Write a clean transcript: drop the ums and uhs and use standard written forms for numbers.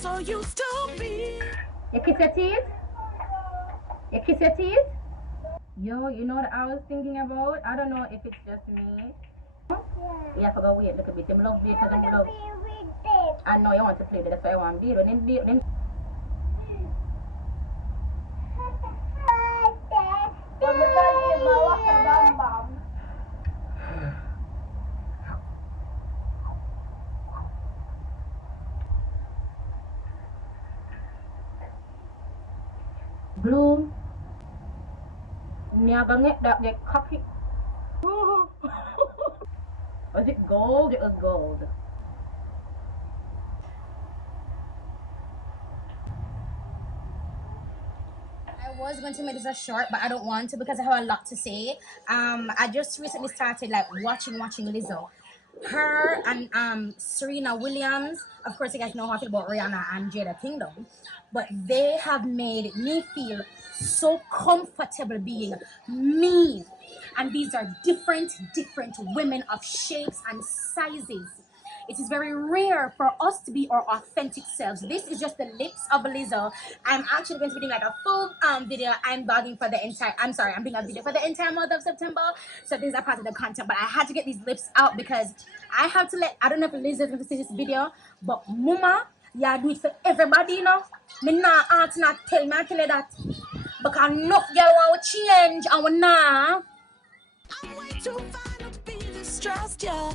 so used to be. You kiss your teeth? You kiss your teeth? Yo, you know what I was thinking about? I don't know if it's just me. You have to go wait a little bit. You love me because I love. I know you want to play with it, that's why I want to be. Then Bloom. Never get that get cocky. Was it gold? It was gold. I was going to make this a short, but I don't want to because I have a lot to say. I just recently started like watching Lizzo. Her and Serena Williams. Of course, you guys know how I feel about Rihanna and Jada Kingdom, but they have made me feel so comfortable being me. And these are different women of shapes and sizes. It is very rare for us to be our authentic selves. This is just the lips of Lizzo. I'm actually going to be doing like a full video. I'm doing a video for the entire month of September. So these are part of the content. But I had to get these lips out because I have to I don't know if Lizzo is going to see this video, but Mama, yeah, do it for everybody, you know. Me nah aunt not tell me, I tell you that. Because enough girl want to change and we nah. I'm way too fine to be distressed, yeah.